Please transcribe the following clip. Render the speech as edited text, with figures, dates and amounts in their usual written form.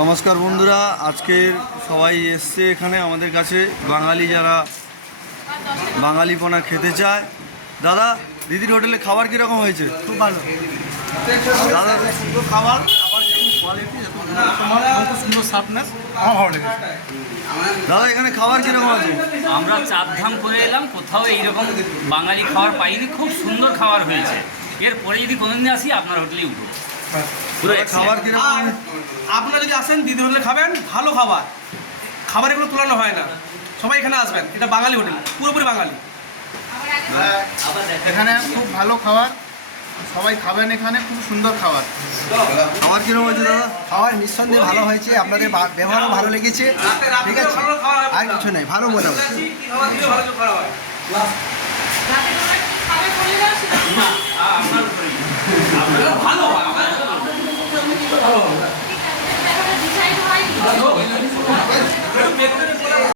নমস্কার বন্ধুরা, আজকের সবাই এসছে এখানে আমাদের কাছে বাঙালি যারা বাঙালিপনা খেতে চায়। দাদা, দিদির হোটেলে খাবার কীরকম হয়েছে? খুব ভালো দাদা সুন্দর খাবার, আবার যেরকম কোয়ালিটি সুন্দর শার্পনেস আমার ভালো লেগেছে। দাদা এখানে খাবার কীরকম আছে? আমরা চাপধাম করে এলাম, কোথাও এইরকম বাঙালি খাবার পাইনি। খুব সুন্দর খাবার হয়েছে। এরপরে যদি কোনোদিন আসি আপনার হোটেলেই উঠবো। পুরো খাবার কীরকম? আর আপনারা যদি আসেন দিদি হোটেলে খাবেন, ভালো খাবার, খাবারের কোনো তুলনা হয় না। সবাই এখানে আসবেন, এটা বাঙালি হোটেল, পুরোপুরি বাঙালি। এখানে খুব ভালো খাবার, সবাই খাবেন, এখানে খুব সুন্দর খাবার। খাবার কীরকম হয়েছে দাদা? খাবার নিঃসন্দেহে ভালো হয়েছে, আপনাদের ব্যবহারও ভালো লেগেছে। ঠিক আছে, আর কিছু নেই, ভালো মোটামুটি। আপনার ভালো